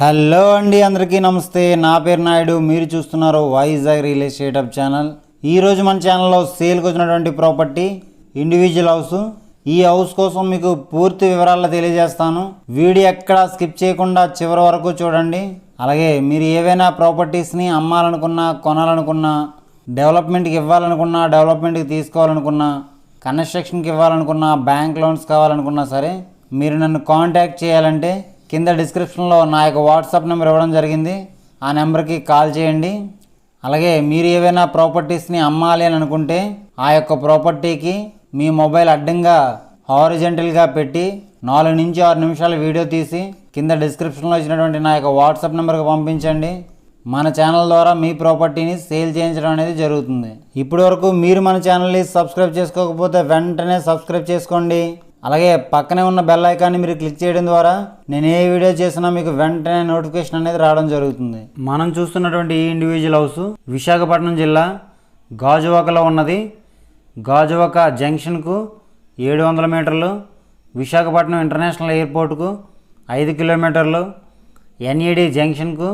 Hello అండి, అందరికీ నమస్తే. నా పేరు నాయుడు. మీరు చూస్తున్నారు Vizag real estate hub channel. ఈరోజు మన ఛానల్లో సేల్కి వచ్చినటువంటి ప్రాపర్టీ ఇండివిజువల్ హౌస్. ఈ హౌస్ కోసం మీకు పూర్తి వివరాలు తెలియజేస్తాను. వీడియో ఎక్కడా స్కిప్ చేయకుండా చివరి వరకు చూడండి. అలాగే మీరు ఏవైనా ప్రాపర్టీస్ని అమ్మాలనుకున్నా, కొనాలనుకున్నా, డెవలప్మెంట్కి ఇవ్వాలనుకున్నా, డెవలప్మెంట్కి తీసుకోవాలనుకున్నా, కన్స్ట్రక్షన్కి ఇవ్వాలనుకున్నా, బ్యాంక్ లోన్స్ కావాలనుకున్నా సరే మీరు నన్ను కాంటాక్ట్ చేయాలంటే కింద డిస్క్రిప్షన్లో నా యొక్క వాట్సాప్ నెంబర్ ఇవ్వడం జరిగింది. ఆ నెంబర్కి కాల్ చేయండి. అలాగే మీరు ఏవైనా ప్రాపర్టీస్ని అమ్మాలి అని అనుకుంటే ఆ యొక్క ప్రాపర్టీకి మీ మొబైల్ అడ్డంగా హారిజెంటల్గా పెట్టి 4 నుంచి 6 నిమిషాల వీడియో తీసి కింద డిస్క్రిప్షన్లో ఇచ్చినటువంటి నా యొక్క వాట్సాప్ నెంబర్కి పంపించండి. మన ఛానల్ ద్వారా మీ ప్రాపర్టీని సేల్ చేయించడం అనేది జరుగుతుంది. ఇప్పటి వరకు మీరు మన ఛానల్ని సబ్స్క్రైబ్ చేసుకోకపోతే వెంటనే సబ్స్క్రైబ్ చేసుకోండి. అలాగే పక్కనే ఉన్న బెల్ ఐకాన్ని మీరు క్లిక్ చేయడం ద్వారా నేను ఏ వీడియో చేసినా మీకు వెంటనే నోటిఫికేషన్ అనేది రావడం జరుగుతుంది. మనం చూస్తున్నటువంటి ఈ ఇండివిజువల్ హౌస్ విశాఖపట్నం జిల్లా గాజువాకలో ఉన్నది. గాజువాక జంక్షన్కు 700 మీటర్లు, విశాఖపట్నం ఇంటర్నేషనల్ ఎయిర్పోర్టుకు 5 కిలోమీటర్లు, ఎన్ఈడి జంక్షన్కు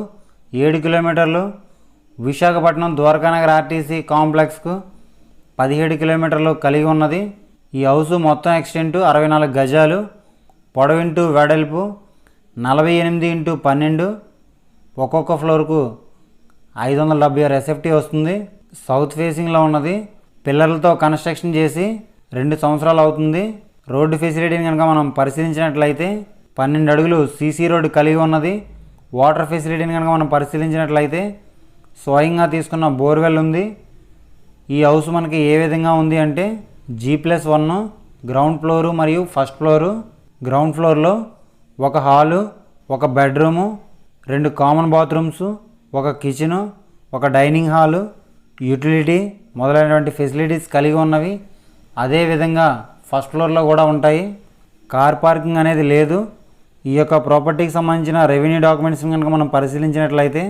7 కిలోమీటర్లు, విశాఖపట్నం ద్వారకానగర్ ఆర్టీసీ కాంప్లెక్స్కు 17 కిలోమీటర్లు కలిగి ఉన్నది. ఈ హౌస్ మొత్తం ఎక్స్టెంట్ 64 గజాలు, పొడవింటూ వెడల్పు 48x12, ఒక్కొక్క ఫ్లోర్కు 576 SFT వస్తుంది. సౌత్ ఫేసింగ్లో ఉన్నది. పిల్లర్లతో కన్స్ట్రక్షన్ చేసి 2 సంవత్సరాలు అవుతుంది. రోడ్డు ఫెసిలిటీని కనుక మనం పరిశీలించినట్లయితే 12 అడుగులు సీసీ రోడ్డు కలిగి ఉన్నది. వాటర్ ఫెసిలిటీని కనుక మనం పరిశీలించినట్లయితే స్వయంగా తీసుకున్న బోర్వెల్ ఉంది. ఈ హౌస్ మనకి ఏ విధంగా ఉంది అంటే G+1 గ్రౌండ్ ఫ్లోరు మరియు ఫస్ట్ ఫ్లోరు. గ్రౌండ్ ఫ్లోర్లో ఒక హాలు, ఒక బెడ్రూము, 2 కామన్ బాత్రూమ్స్, ఒక కిచెను, ఒక డైనింగ్ హాలు, యూటిలిటీ మొదలైనటువంటి ఫెసిలిటీస్ కలిగి ఉన్నవి. అదేవిధంగా ఫస్ట్ ఫ్లోర్లో కూడా ఉంటాయి. కార్ పార్కింగ్ అనేది లేదు. ఈ యొక్క ప్రాపర్టీకి సంబంధించిన రెవెన్యూ డాక్యుమెంట్స్ కనుక మనం పరిశీలించినట్లయితే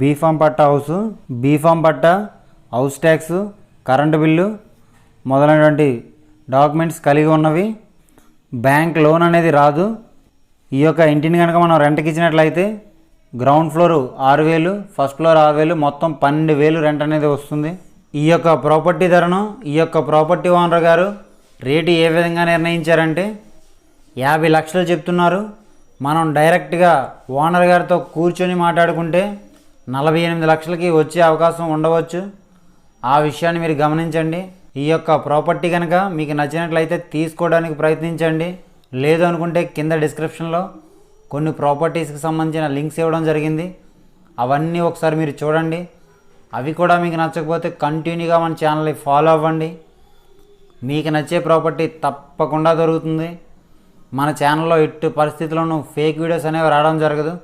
బీఫామ్ పట్టా హౌస్, బీఫామ్ పట్టా, హౌస్ ట్యాక్స్, కరెంటు బిల్లు మొదలైనటువంటి డాక్యుమెంట్స్ కలిగి ఉన్నవి. బ్యాంక్ లోన్ అనేది రాదు. ఈ యొక్క ఇంటిని కనుక మనం రెంట్కి ఇచ్చినట్లయితే గ్రౌండ్ ఫ్లోర్ 6,000, ఫస్ట్ ఫ్లోర్ 6,000, మొత్తం 12,000 రెంట్ అనేది వస్తుంది. ఈ యొక్క ప్రాపర్టీ ధరను ఈ యొక్క ప్రాపర్టీ ఓనర్ గారు రేటు ఏ విధంగా నిర్ణయించారంటే 50 లక్షలు చెప్తున్నారు. మనం డైరెక్ట్గా ఓనర్ గారితో కూర్చొని మాట్లాడుకుంటే 48 లక్షలకి వచ్చే అవకాశం ఉండవచ్చు. ఆ విషయాన్ని మీరు గమనించండి. ఈ యొక్క ప్రాపర్టీ కనుక మీకు నచ్చినట్లయితే తీసుకోవడానికి ప్రయత్నించండి. లేదు అనుకుంటే కింద డిస్క్రిప్షన్లో కొన్ని ప్రాపర్టీస్కి సంబంధించిన లింక్స్ ఇవ్వడం జరిగింది. అవన్నీ ఒకసారి మీరు చూడండి. అవి కూడా మీకు నచ్చకపోతే కంటిన్యూగా మన ఛానల్ని ఫాలో అవ్వండి. మీకు నచ్చే ప్రాపర్టీ తప్పకుండా దొరుకుతుంది. మన ఛానల్లో ఎట్టి పరిస్థితుల్లోనూ ఫేక్ వీడియోస్ అనేవి రావడం జరగదు.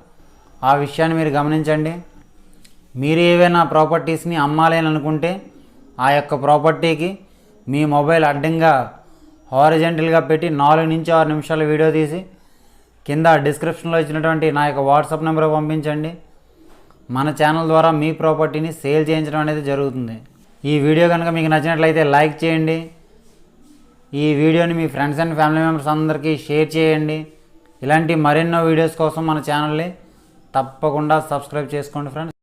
ఆ విషయాన్ని మీరు గమనించండి. మీరు ఏవైనా ప్రాపర్టీస్ని అమ్మాలి అని అనుకుంటే ఆ యొక్క ప్రాపర్టీకి మీ మొబైల్ అడ్డంగా హారిజెంటల్గా పెట్టి 4 నుంచి 6 నిమిషాల వీడియో తీసి కింద డిస్క్రిప్షన్లో ఇచ్చినటువంటి నా యొక్క వాట్సాప్ నెంబర్ పంపించండి. మన ఛానల్ ద్వారా మీ ప్రాపర్టీని సేల్ చేయించడం అనేది జరుగుతుంది. ఈ వీడియో కనుక మీకు నచ్చినట్లయితే లైక్ చేయండి. ఈ వీడియోని మీ ఫ్రెండ్స్ అండ్ ఫ్యామిలీ మెంబర్స్ అందరికీ షేర్ చేయండి. ఇలాంటి మరెన్నో వీడియోస్ కోసం మన ఛానల్ని తప్పకుండా సబ్స్క్రైబ్ చేసుకోండి ఫ్రెండ్స్.